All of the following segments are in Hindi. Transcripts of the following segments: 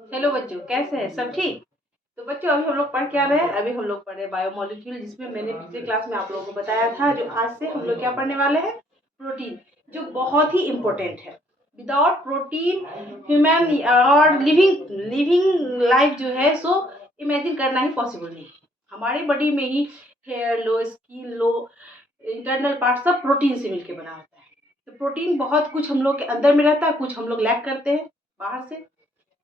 हेलो बच्चों, कैसे हैं सब ठीक। तो बच्चों अभी हम लोग पढ़ क्या रहे हैं, अभी हम लोग पढ़ रहे हैं बायोमोलिक्यूल, जिसमें मैंने पिछले क्लास में आप लोगों को बताया था। जो आज से हम लोग क्या पढ़ने वाले हैं, प्रोटीन, जो बहुत ही इम्पोर्टेंट है। विदाउट प्रोटीन ह्यूमन और लिविंग लिविंग लाइफ जो है सो इमेजिन करना ही पॉसिबल नहीं है। हमारी बॉडी में ही हेयर लो, स्किन लो, इंटरनल पार्ट सब प्रोटीन से मिलकर बना होता है। तो प्रोटीन बहुत कुछ हम लोग के अंदर में रहता है, कुछ हम लोग लैक करते हैं बाहर से।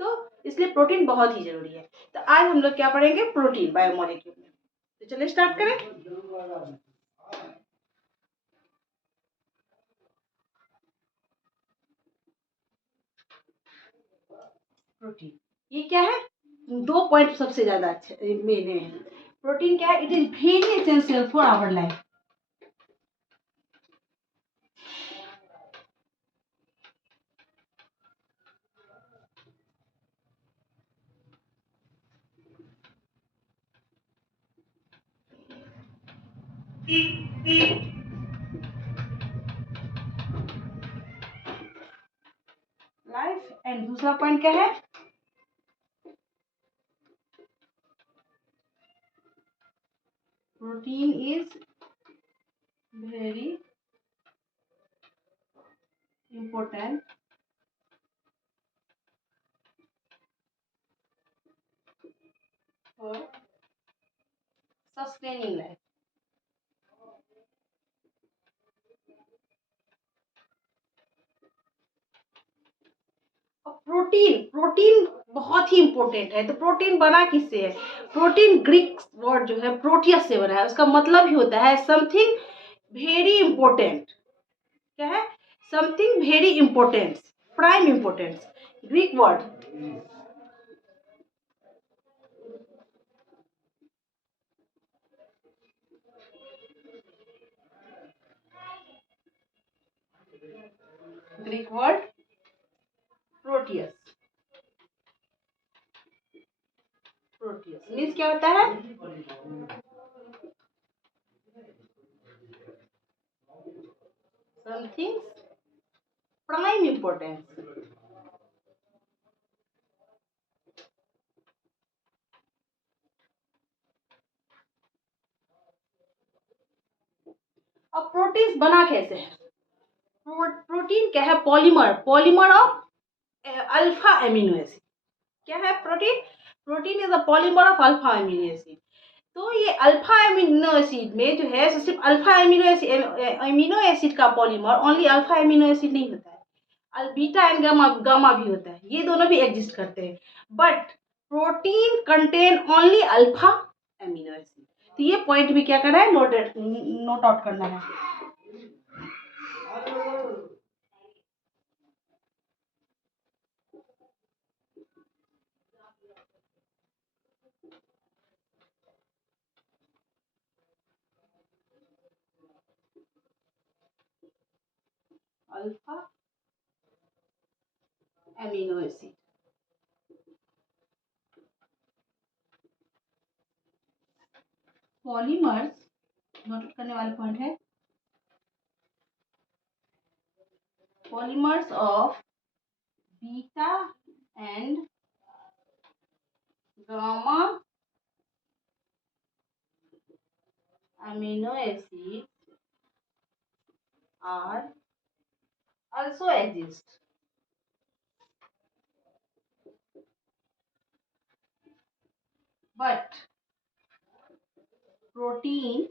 तो इसलिए प्रोटीन बहुत ही जरूरी है। तो आज हम लोग क्या पढ़ेंगे, प्रोटीन बायोमोलिक्यूल में। तो चलिए स्टार्ट करें। प्रोटीन ये क्या है, दो पॉइंट सबसे ज्यादा अच्छे मेन है। प्रोटीन क्या है, it is very essential for our life. Life and दूसरा पॉइंट क्या है, protein is very important for sustaining life। Protein protein बहुत ही इंपॉर्टेंट है। तो प्रोटीन बना किससे है, प्रोटीन ग्रीक वर्ड जो है प्रोटियस से बना है। उसका मतलब ही होता है समथिंग वेरी इंपॉर्टेंट। क्या है, something very important, prime importance, Greek word. Greek word Proteus. Proteus means क्या होता है, समथिंग प्राइम इंपॉर्टेंस। अब प्रोटीन बना कैसे है, प्रोटीन क्या है, polymer, polymer of alpha amino acid. क्या है protein, protein is a polymer of alpha amino acid. तो ये अल्फा एमिनो एसिड में जो है सिर्फ अल्फा एमिनो एसिड का polymer, only alpha amino acid नहीं होता है, बीटा एंड गामा गामा भी होता है, ये दोनों भी एग्जिस्ट करते हैं। But protein contain only alpha amino acid. तो ये पॉइंट भी क्या करना है, नोट आउट करना है। Alpha amino acid, polymers note करने वाले पॉइंट है, polymers of beta and gamma amino acids are also exist, but protein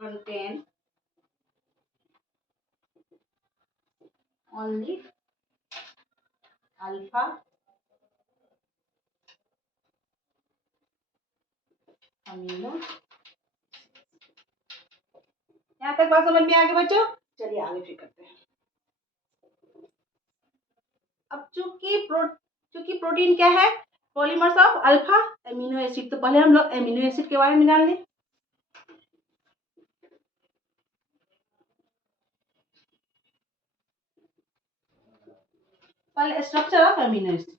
contain only alpha amino। यहाँ तक बात समझ में आ गई बच्चों, चलिए आगे फिर करते हैं। अब चूंकि प्रोटीन क्या है, polymers of alpha amino acid, तो पहले हम लोग एमिनो एसिड के बारे में जान लें। पहले स्ट्रक्चर ऑफ एमिनो एसिड।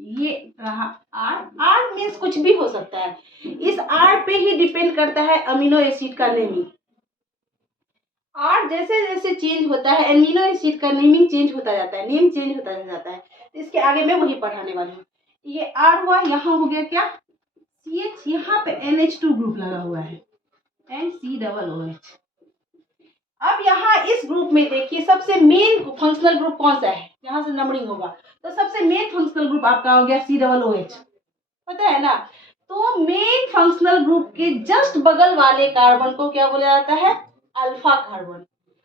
ये रहा R। R मीन्स कुछ भी हो सकता है, इस R पे ही डिपेंड करता है अमीनो एसिड का नेमिंग। R जैसे जैसे चेंज होता है अमीनो एसिड का नेमिंग चेंज होता जाता है, नेम चेंज होता जाता है। तो इसके आगे मैं वही पढ़ाने वाली हूँ। ये R हुआ, यहाँ हो गया क्या CH, यहाँ पे NH2 ग्रुप लगा हुआ है NCOOH। अब यहाँ इस ग्रुप में देखिए सबसे मेन फंक्शनल ग्रुप कौन सा है, यहाँ से नंबरिंग होगा, तो सबसे मेन फंक्शनल ग्रुप आपका हो गया COOH, पता है ना। तो मेन फंक्शनल ग्रुप के जस्ट बगल वाले कार्बन को क्या बोला जाता है, अल्फा कार्बन,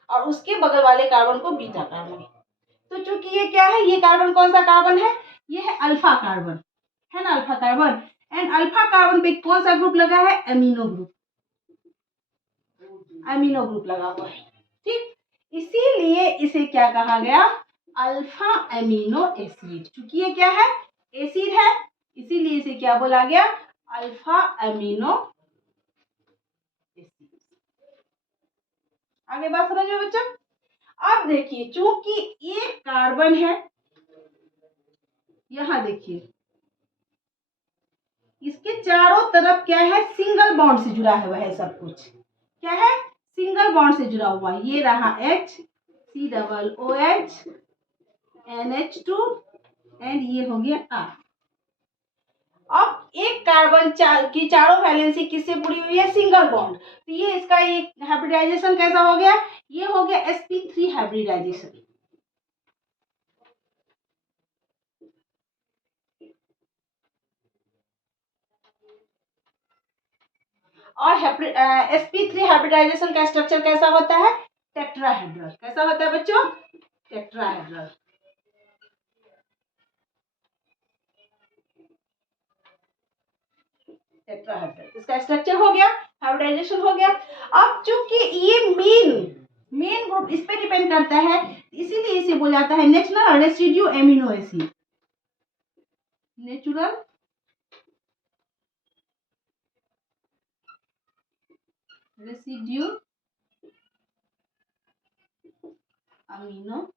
और उसके बगल वाले कार्बन को बीटा कार्बन। तो चूंकि ये क्या है, ये कार्बन कौन सा कार्बन है, ये है अल्फा कार्बन, है ना, alpha carbon. And alpha carbon पे कौन सा ग्रुप लगा है, एमिनो ग्रुप, एमिनो ग्रुप लगा हुआ है, ठीक। इसीलिए इसे क्या कहा गया, अल्फा एमिनो एसिड। क्योंकि ये क्या है, एसिड है, इसीलिए इसे क्या बोला गया, अल्फा एमिनो एसिड। आगे बात समझ में बच्चों। अब देखिए चूंकि एक कार्बन है, यहां देखिए इसके चारों तरफ क्या है, सिंगल बॉन्ड से जुड़ा हुआ है, सब कुछ क्या है, सिंगल बॉन्ड से जुड़ा हुआ। ये रहा H COOH NH2 एंड ये हो गया R। अब एक कार्बन की चारों वैलेंसी किससे जुड़ी हुई है, सिंगल बॉन्ड। तो ये इसका एक हाइब्रिडाइजेशन कैसा हो गया, ये हो गया sp3 हाइब्रिडाइजेशन। और sp3 हाइब्रिडाइजेशन का स्ट्रक्चर कैसा होता है, टेट्राहेड्रल। कैसा होता है बच्चों, टेट्राहेड्रल। टेट्राहेड्रल इसका स्ट्रक्चर हो गया, हाइब्रिडाइजेशन हो गया। अब चूंकि ये मेन ग्रुप इस पे डिपेंड करता है, इसीलिए इसे बोला जाता है natural residue amino acid, natural residue amino.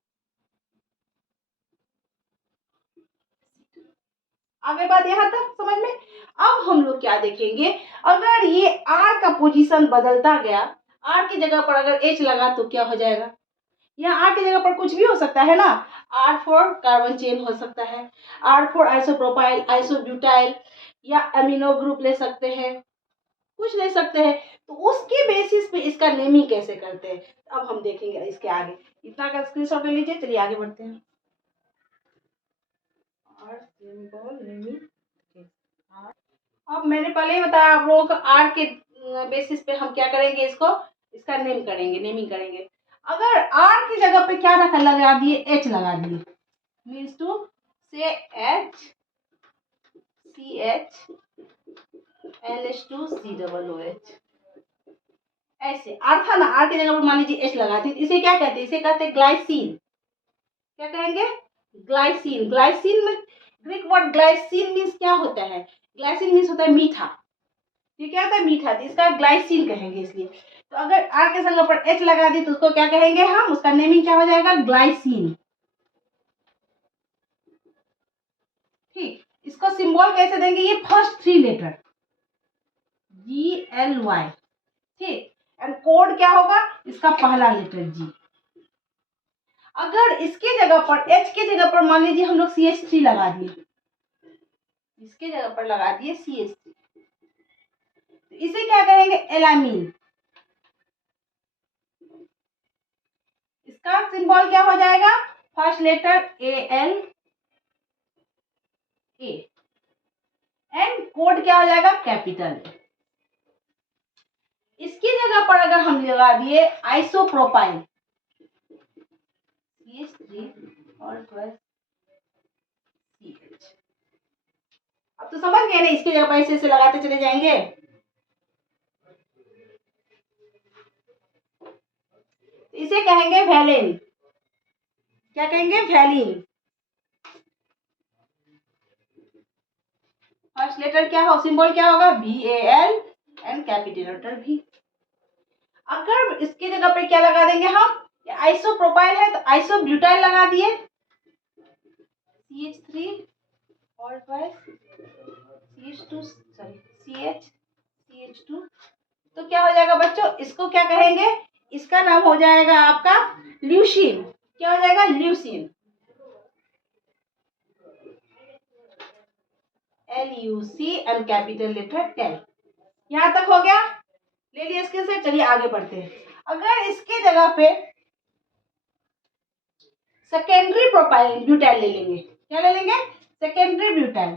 आगे बात यहाँ तक समझ में। अब हम लोग क्या देखेंगे, अगर ये R का पोजीशन बदलता गया, R की जगह पर अगर H लगा तो क्या हो जाएगा, यहाँ R की जगह पर कुछ भी हो सकता है ना, R4 कार्बन चेन हो सकता है, R4 आइसोप्रोपाइल, आइसोब्यूटाइल या अमीनो ग्रुप ले सकते हैं, कुछ ले सकते हैं। तो उसके बेसिस पे इसका नेमिंग कैसे करते हैं, अब हम देखेंगे इसके आगे। इतना का स्क्रीनशॉट ले लीजिए, चलिए आगे बढ़ते हैं। अब मैंने पहले ही बताया आप लोगों को, R के बेसिस पे हम क्या करेंगे, इसको इसका नेम करेंगे, नेमिंग करेंगे। अगर R की जगह पे क्या रखा, लगा दिए H लगा दिए, मीन्स टू से H CH NH2COOH, ऐसे R था ना, R की जगह पर मान लीजिए H लगा दी, इसे क्या कहते हैं, इसे कहते हैं ग्लाइसिन। क्या कहेंगे, ग्लाइसिन। ग्लाइसिन में ग्रीक वर्ड ग्लाइसिन मीन्स क्या होता है, ग्लाइसिन मीन्स होता है मीठा, ये क्या होता है, मीठा, तो इसका ग्लाइसिन कहेंगे। इसलिए तो अगर R के जगह पर H लगा दी तो उसको क्या कहेंगे हम, उसका नेमिंग क्या हो जाएगा, ग्लाइसिन, ठीक। इसको सिंबल कैसे देंगे, ये फर्स्ट 3 लेटर GLY, ठीक। एंड कोड क्या होगा, इसका पहला लेटर G। अगर इसके जगह पर H के जगह पर मान लीजिए हम लोग CH3 लगा दिए, इसके जगह पर लगा दिए CH3, तो इसे क्या कहेंगे, एलामीन। इसका सिंबल क्या हो जाएगा, first letter AL A and code क्या हो जाएगा, कैपिटल। इसकी जगह पर अगर हम लगा दिए आइसोप्रोपाइल CH3 और प्लस CH, अब तो समझ गए ना, इसकी जगह पर ऐसे लगाते चले जाएंगे। इसे कहेंगे वैलिन, क्या कहेंगे, वैलिन। फर्स्ट लेटर क्या हो, सिंबल क्या होगा, VAL and capital letter V। अगर इसकी जगह पे क्या लगा देंगे हम, आइसोप्रोपाइल है तो आइसोब्यूटाइल लगा दिए CH3 halt wise CH2 sorry CH2। तो क्या हो जाएगा बच्चों, इसको क्या कहेंगे, इसका नाम हो जाएगा आपका ल्यूसीन। क्या हो जाएगा, leucine. LUC and capital letter L. यहां तक हो गया, ले लिया इसके से। चलिए आगे बढ़ते हैं। अगर इसके जगह पे सेकेंडरी प्रोपाइल ब्यूटाइल ले लेंगे, क्या ले लेंगे, secondary butyl,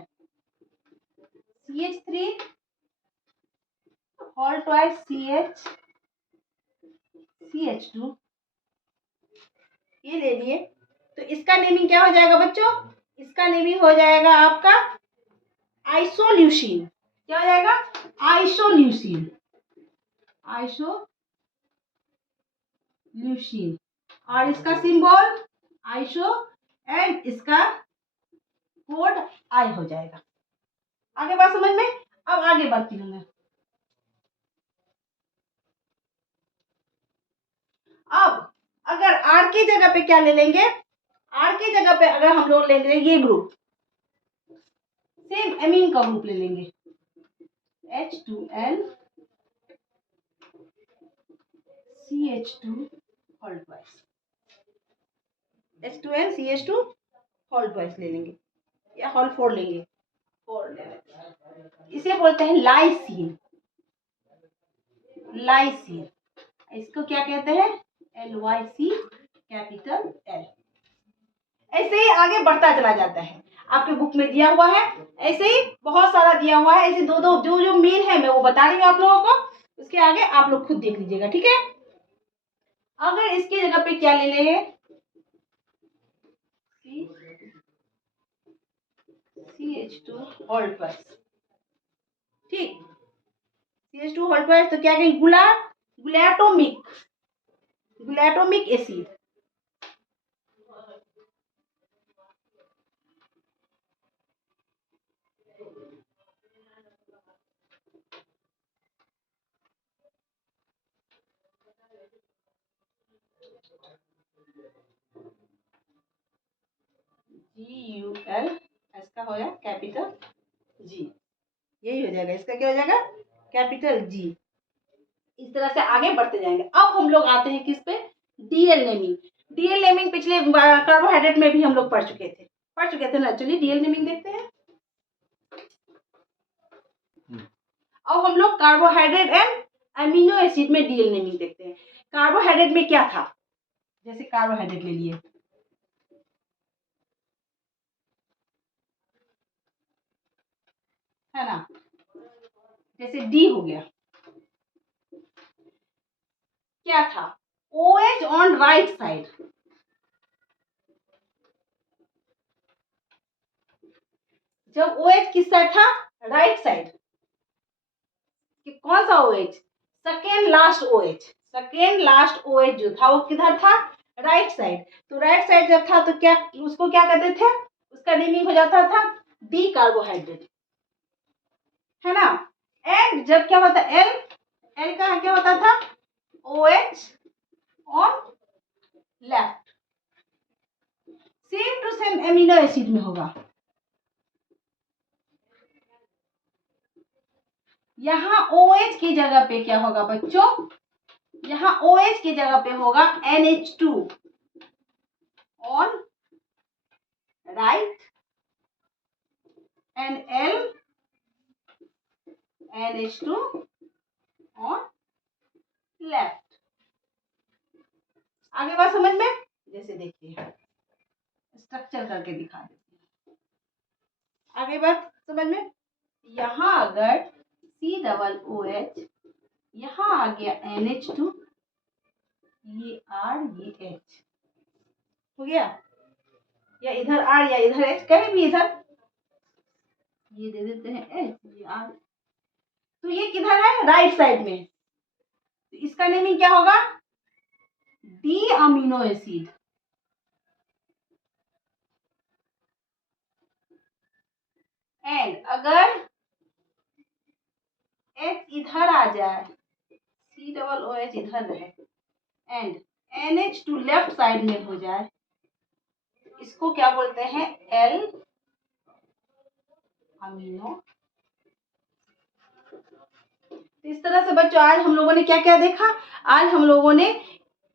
CH3 halt wise CH2 ये ले लिए। तो इसका नेमिंग क्या हो जाएगा बच्चों, इसका नेमिंग हो जाएगा आपका आइसोल्यूसिन। क्या हो जाएगा, आइसोल्यूसिन, आइसोल्यूसिन। और इसका सिंबल आइसो एंड इसका कोड आई हो जाएगा। आगे बात समझ में। अब आगे बढ़ती हूँ मैं। अब अगर आर की जगह पे क्या ले लेंगे, आर की जगह पे अगर हम लोग लेंगे ये ग्रुप, सेम एमीन का ग्रुप ले लेंगे, H2N CH2 halt wise, H2N CH2 halt wise ले लेंगे या हॉल 4 लेंगे, 4 ले लेंगे। इसे बोलते हैं लाइसिन। लाइसिन, इसको क्या कहते हैं, LYC कैपिटल L। ऐसे ही आगे बढ़ता चला जाता है, आपके बुक में दिया हुआ है, ऐसे ही बहुत सारा दिया हुआ है। ऐसे दो दो जो जो मेन है मैं वो बता रही हूँ आप लोगों को, उसके आगे आप लोग खुद देख लीजिएगा, ठीक है। अगर इसकी जगह पे क्या ले लेंगे, CH2 हॉल्ट वाइज, ठीक, CH2 हॉल्ट वाइज। तो क्या कहेंगे, गुलाटोमिक एसिड। GUL, इसका हो गया कैपिटल G, यही हो जाएगा, इसका क्या हो जाएगा, कैपिटल G। इस तरह से आगे बढ़ते जाएंगे। अब हम लोग आते हैं किस पे, डीएल नेमिंग। डीएल नेमिंग पिछले कार्बोहाइड्रेट में भी हम लोग पढ़ चुके थे ना। चलिए डीएल नेमिंग देखते हैं। अब हम लोग कार्बोहाइड्रेट एंड अमीनो एसिड में डीएल नेमिंग देखते हैं। कार्बोहाइड्रेट में क्या था, जैसे कार्बोहाइड्रेट ले लिए, है ना, जैसे डी हो गया, क्या था, OH ऑन राइट साइड। जब OH किस साइड था, राइट साइड, कि कौन सा OH, सेकेंड लास्ट OH जो था वो किधर था, राइट साइड। तो राइट साइड जब था तो क्या, उसको क्या कहते थे, उसका नेमिंग हो जाता था डी कार्बोहाइड्रेट, है ना। एंड जब क्या होता है, एल का क्या होता था, OH on left. Same to same amino acid में होगा। यहाँ OH की जगह पे क्या होगा बच्चों, यहाँ OH की जगह पे होगा NH2 on right and NH2 on left. आगे बात समझ में, जैसे देखिए स्ट्रक्चर करके दिखा देती हूँ। आगे बात समझ में, यहाँ अगर COOH, यहाँ आ गया NH2, ये R ये H हो गया, या इधर R या इधर H, कहीं भी इधर ये दे देते हैं H, ये R। तो ये किधर है, राइट साइड में। तो इसका नेमिंग क्या होगा, डी अमीनो एसिड। एंड अगर H इधर आ जाए, COOH इधर रहे एंड NH2 लेफ्ट साइड में हो जाए, इसको क्या बोलते हैं, L अमीनो। तो इस तरह से बच्चों आज हम लोगों ने क्या क्या देखा, आज हम लोगों ने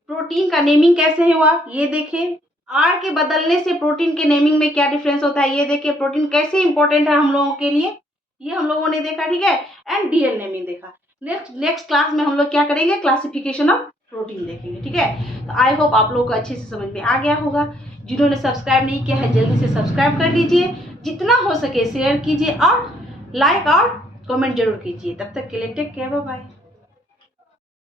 प्रोटीन का नेमिंग कैसे हुआ ये देखें, आर के बदलने से प्रोटीन के नेमिंग में क्या डिफरेंस होता है ये देखें, प्रोटीन कैसे इंपॉर्टेंट है हम लोगों के लिए ये हम लोगों ने देखा, ठीक है। एंड डीएल नेमिंग देखा। नेक्स्ट क्लास में हम लोग क्या करेंगे, क्लासिफिकेशन ऑफ प्रोटीन देखेंगे, ठीक है। तो आई होप आप लोगों को अच्छे से समझ में आ गया होगा। जिन्होंने सब्सक्राइब नहीं किया है जल्दी से सब्सक्राइब कर लीजिए, जितना हो सके शेयर कीजिए और लाइक और कमेंट जरूर कीजिए। तब तक के लिए टेक केयर, बाय बाय।